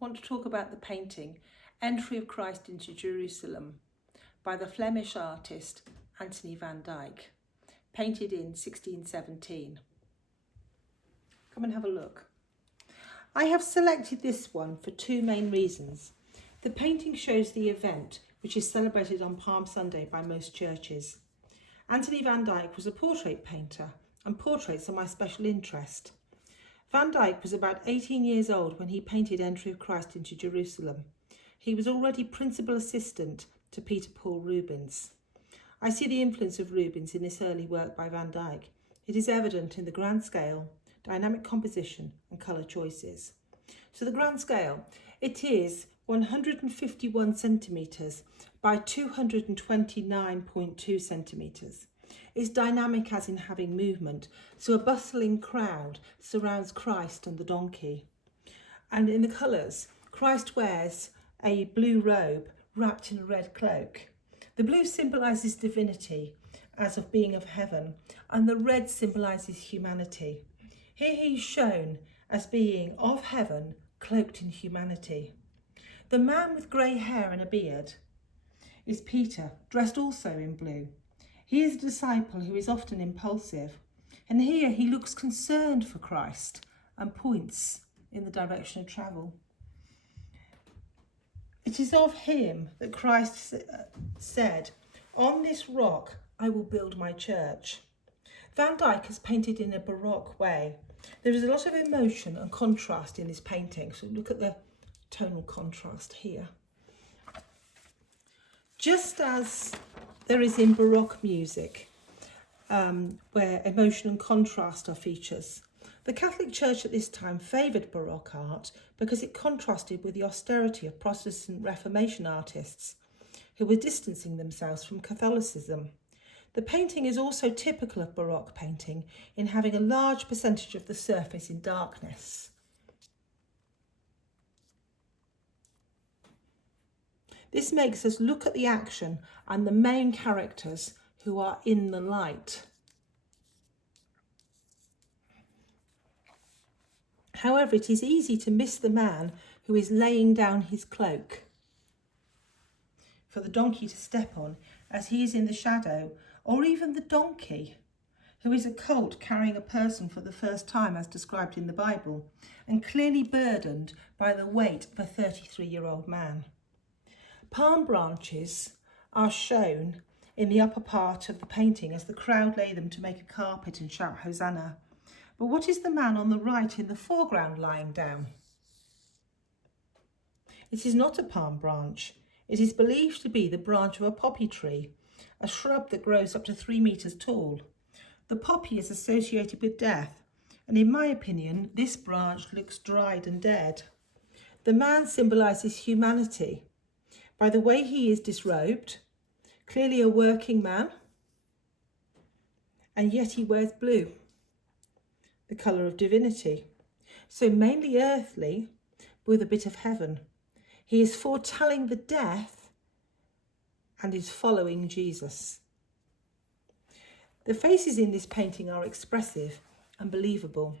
want to talk about the painting Entry of Christ into Jerusalem by the Flemish artist Anthony van Dyck, painted in 1617. Come and have a look. I have selected this one for two main reasons. The painting shows the event which is celebrated on Palm Sunday by most churches. Anthony van Dyck was a portrait painter, and portraits are my special interest. Van Dyck was about 18 years old when he painted Entry of Christ into Jerusalem. He was already principal assistant to Peter Paul Rubens. I see the influence of Rubens in this early work by Van Dyck. It is evident in the grand scale, dynamic composition and colour choices. So the grand scale, it is 151 centimetres by 229.2 centimetres. It's dynamic as in having movement, so a bustling crowd surrounds Christ and the donkey. And in the colours, Christ wears a blue robe wrapped in a red cloak. The blue symbolises divinity as of being of heaven, and the red symbolises humanity. Here he's shown as being of heaven, cloaked in humanity. The man with grey hair and a beard is Peter, dressed also in blue. He is a disciple who is often impulsive, and here he looks concerned for Christ and points in the direction of travel. It is of him that Christ said, "On this rock I will build my church." Van Dyck has painted in a Baroque way. There is a lot of emotion and contrast in this painting, so look at the tonal contrast here. Just as there is in Baroque music, where emotion and contrast are features, the Catholic Church at this time favoured Baroque art because it contrasted with the austerity of Protestant Reformation artists who were distancing themselves from Catholicism. The painting is also typical of Baroque painting in having a large percentage of the surface in darkness. This makes us look at the action and the main characters who are in the light. However, it is easy to miss the man who is laying down his cloak for the donkey to step on as he is in the shadow, or even the donkey, who is a colt carrying a person for the first time as described in the Bible, and clearly burdened by the weight of a 33-year-old man. Palm branches are shown in the upper part of the painting as the crowd lay them to make a carpet and shout Hosanna. But what is the man on the right in the foreground lying down? It is not a palm branch. It is believed to be the branch of a poppy tree, a shrub that grows up to 3 metres tall. The poppy is associated with death, and in my opinion, this branch looks dried and dead. The man symbolises humanity by the way he is disrobed, clearly a working man, and yet he wears blue, the colour of divinity. So mainly earthly, with a bit of heaven. He is foretelling the death and is following Jesus. The faces in this painting are expressive and believable.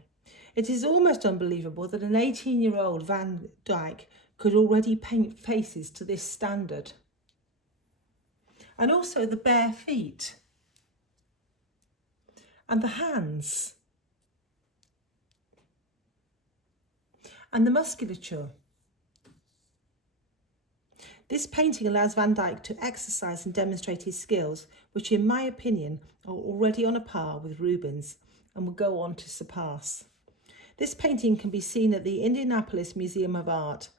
It is almost unbelievable that an 18-year-old Van Dyck could already paint faces to this standard. And also the bare feet and the hands and the musculature. This painting allows Van Dyck to exercise and demonstrate his skills, which in my opinion are already on a par with Rubens and will go on to surpass. This painting can be seen at the Indianapolis Museum of Art.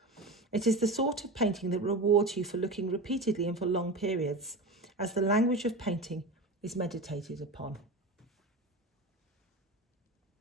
It is the sort of painting that rewards you for looking repeatedly and for long periods, as the language of painting is meditated upon.